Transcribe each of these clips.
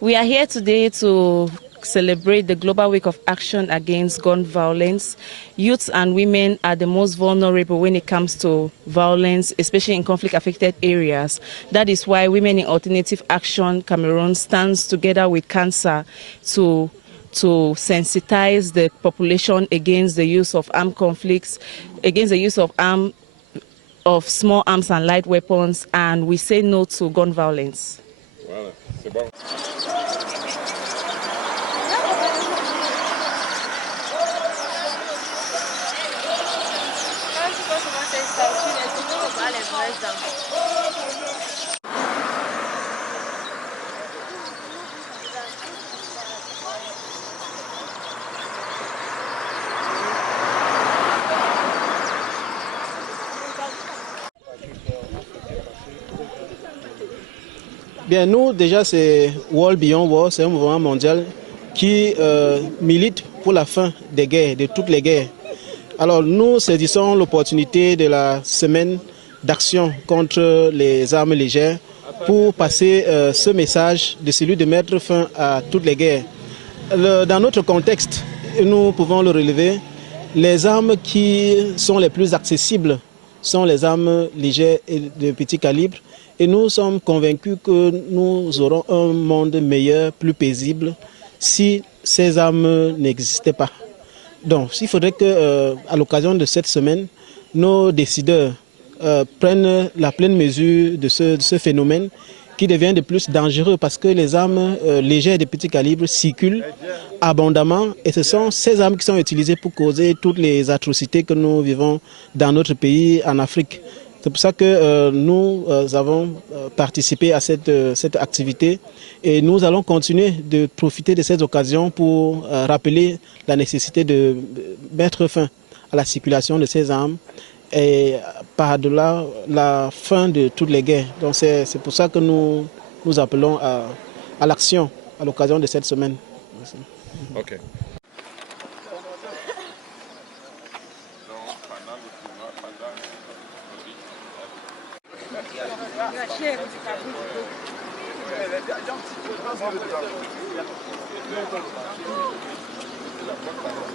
We are here today to celebrate the Global Week of Action Against Gun Violence. Youths and women are the most vulnerable when it comes to violence, especially in conflict-affected areas. That is why Women in Alternative Action Cameroon stands together with CANSA to sensitize the population against the use of armed conflicts, against the use of small arms and light weapons, and we say no to gun violence. Voilà, c'est bon. Bien, nous, déjà, c'est World Beyond War, c'est un mouvement mondial qui milite pour la fin des guerres, de toutes les guerres. Alors, nous saisissons l'opportunité de la semaine d'action contre les armes légères pour passer ce message de celui de mettre fin à toutes les guerres. Dans notre contexte, nous pouvons le relever, les armes qui sont les plus accessibles sont les armes légères et de petit calibre. Et nous sommes convaincus que nous aurons un monde meilleur, plus paisible, si ces armes n'existaient pas. Donc, il faudrait qu'à l'occasion de cette semaine, nos décideurs prennent la pleine mesure de ce phénomène qui devient de plus dangereux parce que les armes légères de petit calibre circulent abondamment et ce sont ces armes qui sont utilisées pour causer toutes les atrocités que nous vivons dans notre pays, en Afrique. C'est pour ça que nous avons participé à cette activité et nous allons continuer de profiter de ces occasions pour rappeler la nécessité de mettre fin à la circulation de ces armes et par-delà la fin de toutes les guerres. Donc c'est pour ça que nous appelons à l'action à l'occasion de cette semaine. Merci. Okay.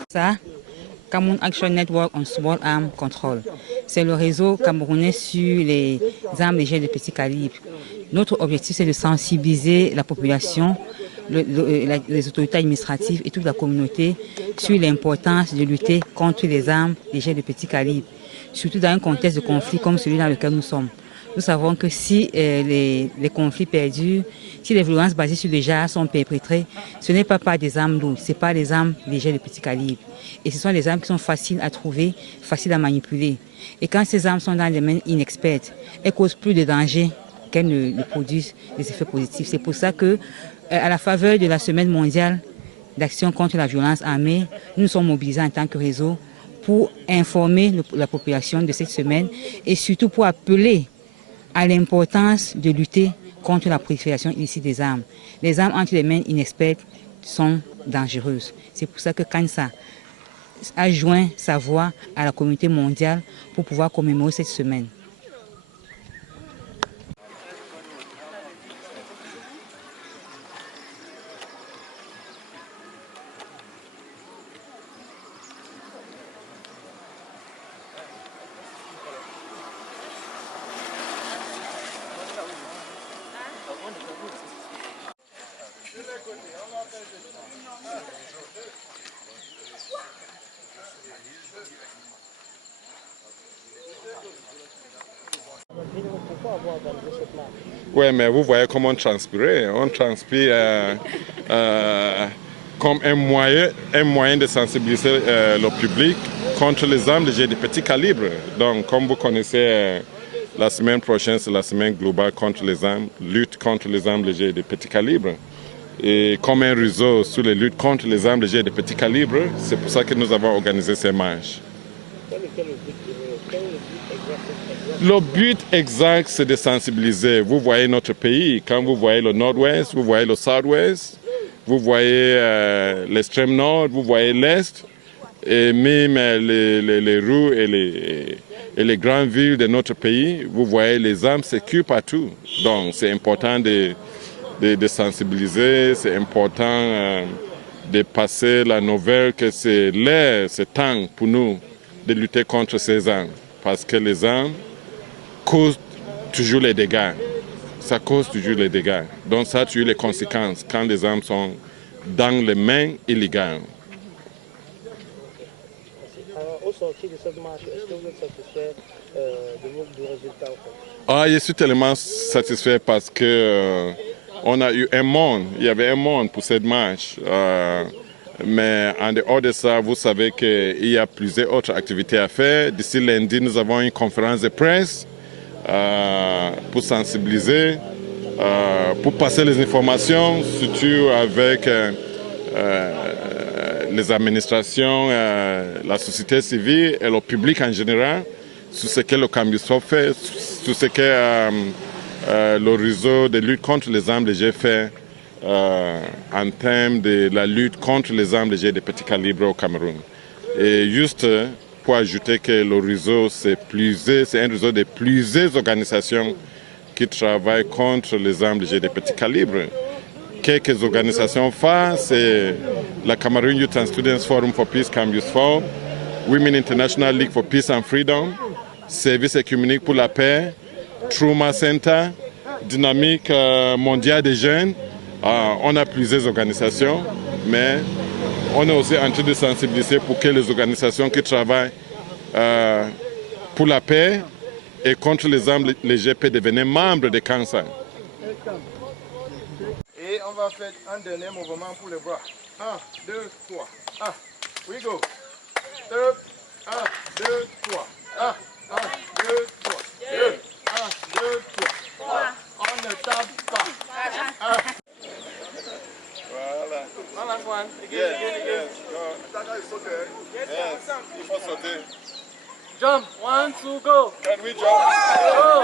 Ça, Cameroon Action Network on Small Arms Control. C'est le réseau camerounais sur les armes légères de petit calibre. Notre objectif, c'est de sensibiliser la population, les autorités administratives et toute la communauté sur l'importance de lutter contre les armes légères de petit calibre, surtout dans un contexte de conflit comme celui dans lequel nous sommes. Nous savons que si les conflits perdurent, si les violences basées sur les genres sont perpétrées, ce n'est pas par des armes lourdes, ce n'est pas des armes légères de petit calibre. Et ce sont des armes qui sont faciles à trouver, faciles à manipuler. Et quand ces armes sont dans les mains inexpertes, elles causent plus de danger qu'elles ne produisent des effets positifs. C'est pour ça que, à la faveur de la Semaine mondiale d'action contre la violence armée, nous nous sommes mobilisés en tant que réseau pour informer la population de cette semaine et surtout pour appeler à l'importance de lutter contre la prolifération illicite des armes. Les armes entre les mains inexpertes sont dangereuses. C'est pour ça que CANSA a joint sa voix à la communauté mondiale pour pouvoir commémorer cette semaine. Oui, mais vous voyez comment on transpire. On transpire comme un moyen de sensibiliser le public contre les armes légères de petit calibre. Donc, comme vous connaissez, la semaine prochaine, c'est la semaine globale contre les armes, lutte contre les armes légères de petit calibre. Et comme un réseau sur les luttes contre les armes légères de petit calibre, c'est pour ça que nous avons organisé ces marches. Le but exact, c'est de sensibiliser. Vous voyez notre pays, quand vous voyez le nord-ouest, vous voyez le sud-ouest, Vous voyez l'extrême nord, vous voyez l'est, et même les rues et les grandes villes de notre pays, vous voyez les armes sécures partout. Donc c'est important de sensibiliser, c'est important de passer la nouvelle que c'est l'air, c'est temps pour nous de lutter contre ces armes. Parce que les armes causent toujours les dégâts. Ça cause toujours les dégâts. Donc ça a toujours les conséquences quand les armes sont dans les mains illégales. Alors, au sortir de cette marche, est-ce que vous êtes satisfait du résultat? Je suis tellement satisfait parce que on a eu un monde, il y avait un monde pour cette marche. Mais en dehors de ça, vous savez qu'il y a plusieurs autres activités à faire. D'ici lundi, nous avons une conférence de presse pour sensibiliser, pour passer les informations, surtout avec les administrations, la société civile et le public en général, sur ce que le Cambusop fait, sur ce que le réseau de lutte contre les armes légères fait en termes de la lutte contre les armes légères de petit calibre au Cameroun. Et juste pour ajouter que le réseau, c'est un réseau de plusieurs organisations qui travaillent contre les armes légères de petit calibre. Quelques organisations phares, c'est la Cameroon Youth and Students Forum for Peace, Cambusop, Women International League for Peace and Freedom, Service écuménique pour la paix, Trauma Center, Dynamique mondiale des jeunes. On a plusieurs organisations, mais on est aussi en train de sensibiliser pour que les organisations qui travaillent pour la paix et contre les armes légères puissent devenir membres de CANSA. Et on va faire un dernier mouvement pour les bras. 1, 2, 3. 1, we go. Stop. 1, 2, 3. 1, 2, 3. 2, 1, 2, 3. On ne tape pas. Voilà. One. Yes. Go. Yes. Il faut sauter. Jump. 1, 2, go. Can we jump? Go.